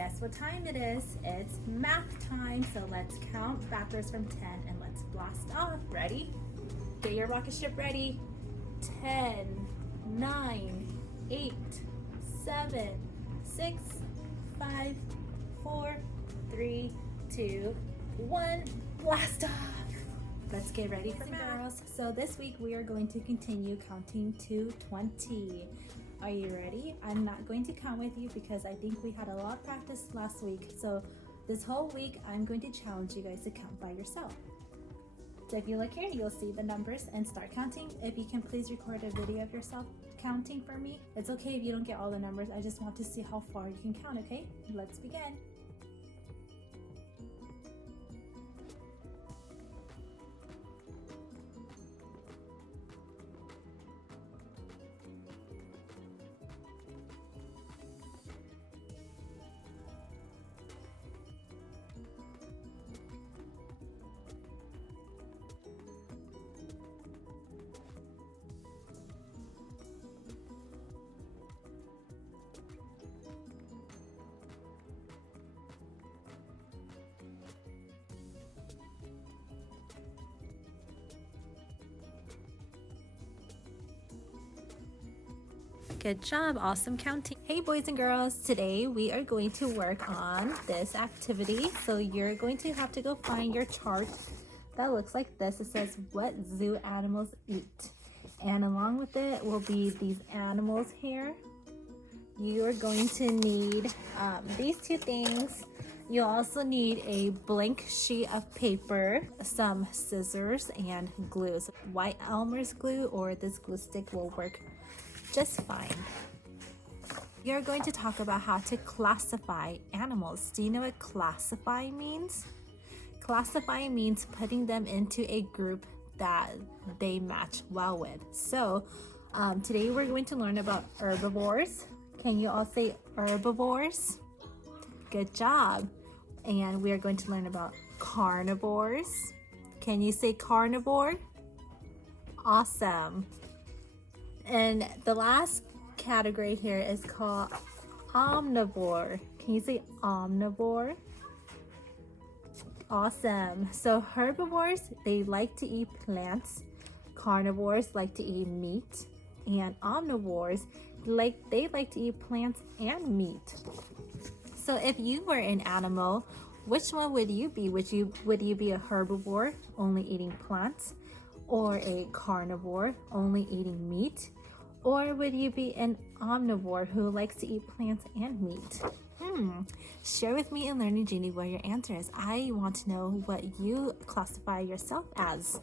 guess what time it is? It's math time. So let's count backwards from 10 and let's blast off. Ready? Get your rocket ship ready. 10, 9, 8, 7, 6, 5, 4, 3, 2, 1. Blast off. Let's get ready for math, girls. So this week we are going to continue counting to 20. Are you ready? I'm not going to count with you because I think we had a lot of practice last week. So this whole week I'm going to challenge you guys to count by yourself. So if you look here, you'll see the numbers and start counting. If you can please record a video of yourself counting for me. It's okay if you don't get all the numbers. I just want to see how far you can count, okay? Let's begin. Good job, awesome counting. Hey boys and girls, today we are going to work on this activity. So you're going to have to go find your chart that looks like this. It says what zoo animals eat. And along with it will be these animals here. You are going to need these two things. You'll also need a blank sheet of paper, some scissors, and glue. So white Elmer's glue or this glue stick will work just fine. You're going to talk about how to classify animals. Do you know what classify means? Classify means putting them into a group that they match well with. So today we're going to learn about herbivores. Can you all say herbivores? Good job. And we are going to learn about carnivores. Can you say carnivore? Awesome. And the last category here is called omnivore. Can you say omnivore? Awesome. So herbivores, they like to eat plants. Carnivores like to eat meat. And omnivores, they like to eat plants and meat. So if you were an animal, which one would you be? Would you be a herbivore, only eating plants? Or a carnivore, only eating meat? Or would you be an omnivore who likes to eat plants and meat? Share with me in Learning Genie what your answer is. I want to know what you classify yourself as.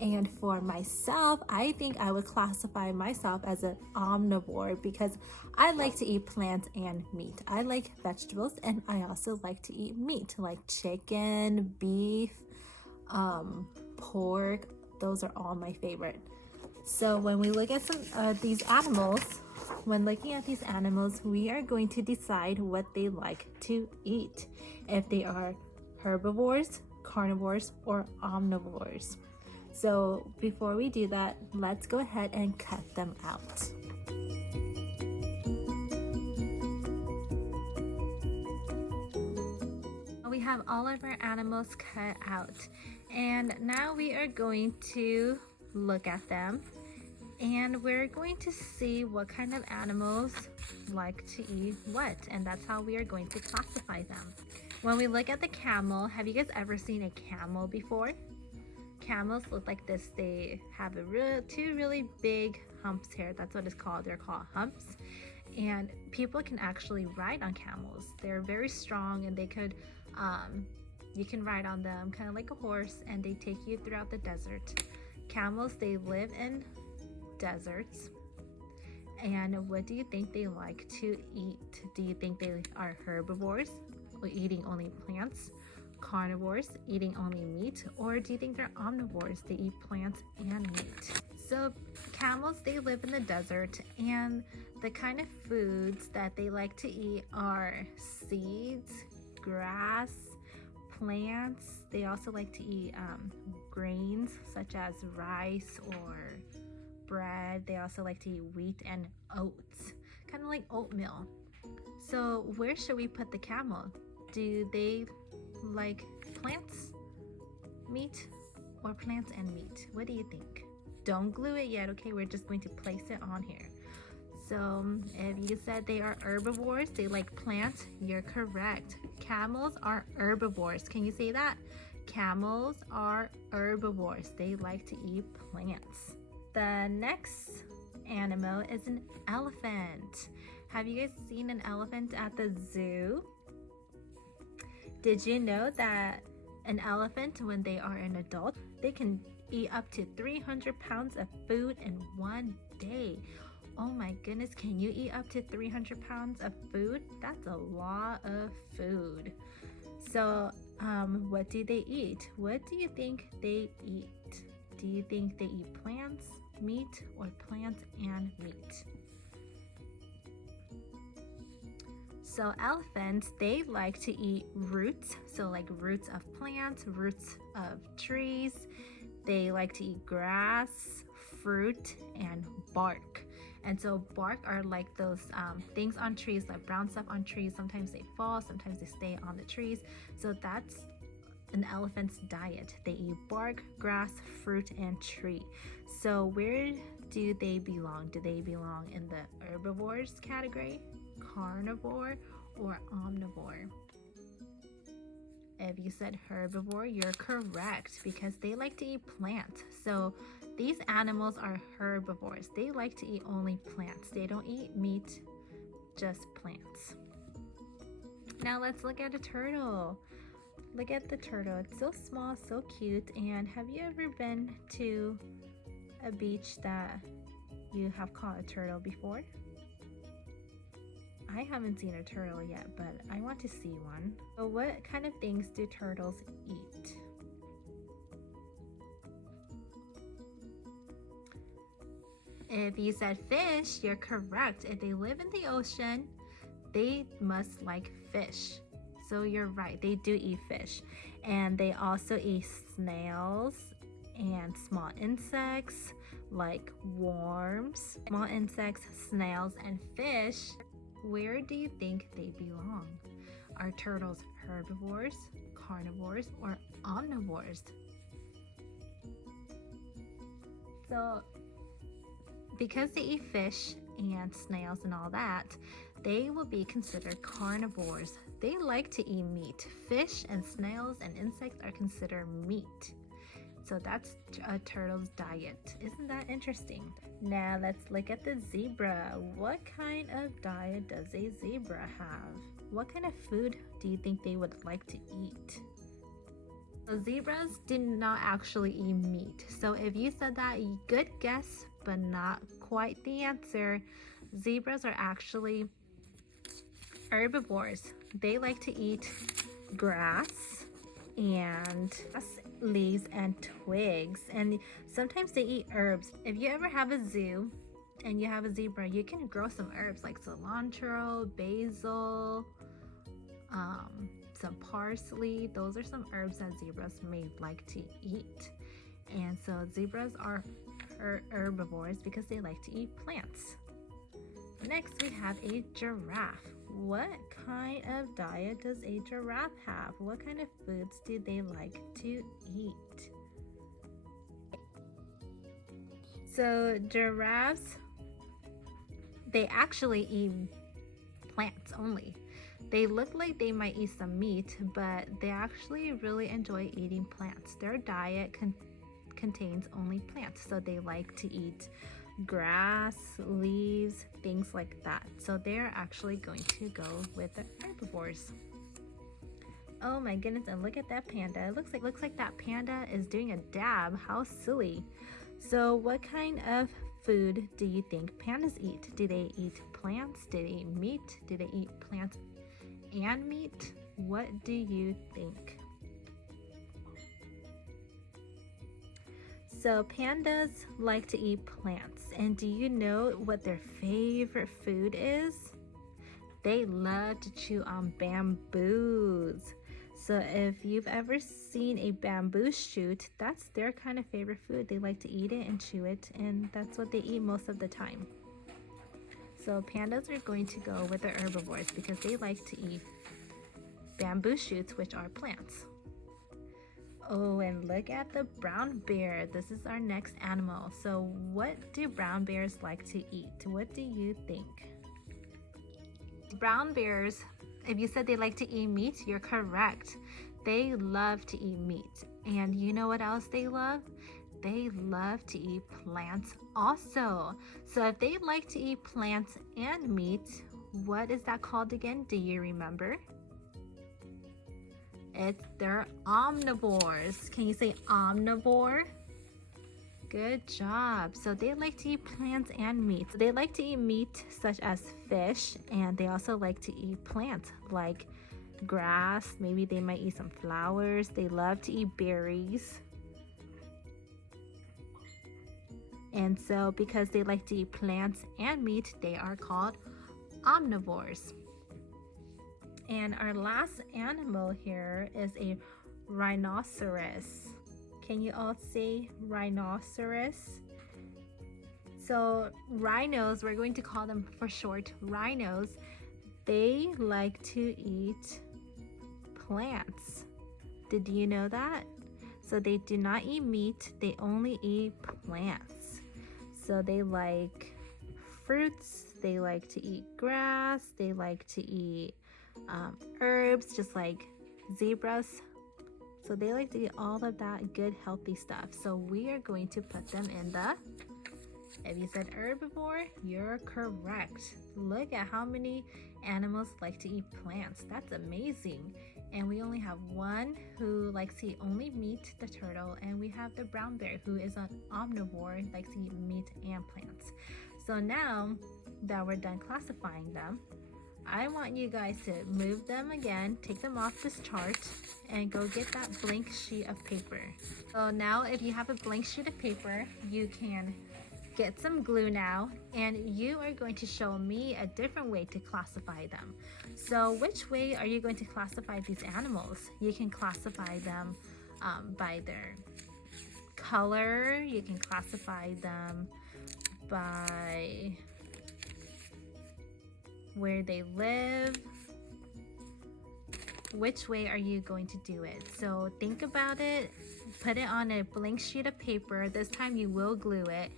And for myself, I think I would classify myself as an omnivore because I like to eat plants and meat. I like vegetables and I also like to eat meat like chicken, beef, pork. Those are all my favorite. So when we look at these animals, when looking at these animals, we are going to decide what they like to eat. If they are herbivores, carnivores, or omnivores. So before we do that, let's go ahead and cut them out. We have all of our animals cut out. And now we are going to look at them. And we're going to see what kind of animals like to eat what, and that's how we are going to classify them. When we look at the camel, have you guys ever seen a camel before? Camels look like this. They have two really big humps here. That's what it's called. They're called humps. And people can actually ride on camels. They're very strong and they could, you can ride on them kind of like a horse, and they take you throughout the desert. Camels, they live in deserts. And what do you think they like to eat? Do you think they are herbivores, or eating only plants, carnivores, eating only meat, or do you think they're omnivores, they eat plants and meat? So camels, they live in the desert, and the kind of foods that they like to eat are seeds, grass, plants. They also like to eat grains such as rice or bread. They also like to eat wheat and oats, kind of like oatmeal. So where should we put the camel? Do they like plants, meat, or plants and meat? What do you think? Don't glue it yet, okay? We're just going to place it on here. So if you said they are herbivores, they like plants, you're correct. Camels are herbivores. Can you say that? Camels are herbivores. They like to eat plants. The next animal is an elephant. Have you guys seen an elephant at the zoo? Did you know that an elephant, when they are an adult, they can eat up to 300 pounds of food in one day? Oh my goodness, can you eat up to 300 pounds of food? That's a lot of food. So, what do they eat? What do you think they eat? Do you think they eat plants, meat, or plants and meat? So elephants, they like to eat roots, so like roots of plants, roots of trees. They like to eat grass, fruit, and bark. And so bark are like those things on trees, like brown stuff on trees. Sometimes they fall, sometimes they stay on the trees. So that's an elephant's diet. They eat bark, grass, fruit, and tree. So where do they belong? Do they belong in the herbivores category, carnivore, or omnivore? If you said herbivore, you're correct because they like to eat plants. So these animals are herbivores. They like to eat only plants. They don't eat meat, just plants. Now let's look at a turtle. Look at the turtle. It's so small, so cute. And have you ever been to a beach that you have caught a turtle before? I haven't seen a turtle yet, but I want to see one. So what kind of things do turtles eat? If you said fish, you're correct. If they live in the ocean, they must like fish. So you're right, they do eat fish. And they also eat snails and small insects like worms. Small insects, snails, and fish. Where do you think they belong? Are turtles herbivores, carnivores, or omnivores? So because they eat fish and snails and all that, they will be considered carnivores. They like to eat meat. Fish and snails and insects are considered meat. So that's a turtle's diet. Isn't that interesting? Now let's look at the zebra. What kind of diet does a zebra have? What kind of food do you think they would like to eat? So zebras do not actually eat meat. So if you said that, good guess, but not quite the answer. Zebras are actually herbivores. They like to eat grass and leaves and twigs, and sometimes they eat herbs. If you ever have a zoo and you have a zebra, you can grow some herbs like cilantro, basil, some parsley. Those are some herbs that zebras may like to eat. And so zebras are herbivores because they like to eat plants. Next we have a giraffe. What kind of diet does a giraffe have? What kind of foods do they like to eat? So giraffes, they actually eat plants only. They look like they might eat some meat, but they actually really enjoy eating plants. Their diet contains only plants, so they like to eat grass, leaves, things like that. So they're actually going to go with the herbivores. Oh my goodness, and look at that panda. It looks like that panda is doing a dab. How silly. So what kind of food do you think pandas eat? Do they eat plants? Do they eat meat? Do they eat plants and meat? What do you think? So pandas like to eat plants. And do you know what their favorite food is? They love to chew on bamboos. So if you've ever seen a bamboo shoot, that's their kind of favorite food. They like to eat it and chew it, and that's what they eat most of the time. So pandas are going to go with the herbivores because they like to eat bamboo shoots, which are plants. Oh, and look at the brown bear. This is our next animal. So what do brown bears like to eat? What do you think? Brown bears, if you said they like to eat meat, you're correct. They love to eat meat. And you know what else they love? They love to eat plants also. So if they like to eat plants and meat, what is that called again? Do you remember? They're omnivores. Can you say omnivore? Good job. So they like to eat plants and meat. So they like to eat meat such as fish, and they also like to eat plants like grass. Maybe they might eat some flowers. They love to eat berries. And so because they like to eat plants and meat, they are called omnivores. And our last animal here is a rhinoceros. Can you all say rhinoceros? So rhinos, we're going to call them for short rhinos. They like to eat plants. Did you know that? So they do not eat meat, they only eat plants. So they like fruits, they like to eat grass, they like to eat herbs, just like zebras. So they like to eat all of that good healthy stuff. So we are going to put them in the, if you said herbivore, you're correct. Look at how many animals like to eat plants. That's amazing. And we only have one who likes to eat only meat, the turtle, and we have the brown bear who is an omnivore, likes to eat meat and plants. So now that we're done classifying them, I want you guys to move them again, take them off this chart, and go get that blank sheet of paper. So now if you have a blank sheet of paper, you can get some glue now, and you are going to show me a different way to classify them. So which way are you going to classify these animals? You can classify them by their color. You can classify them by where they live. Which way are you going to do it? So think about it, put it on a blank sheet of paper. This time you will glue it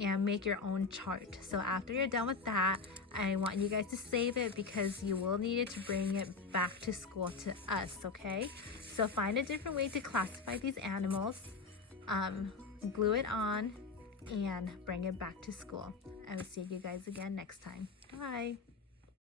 and make your own chart. So after you're done with that, I want you guys to save it because you will need it to bring it back to school to us, okay? So find a different way to classify these animals, glue it on, and bring it back to school. I will see you guys again next time. Bye.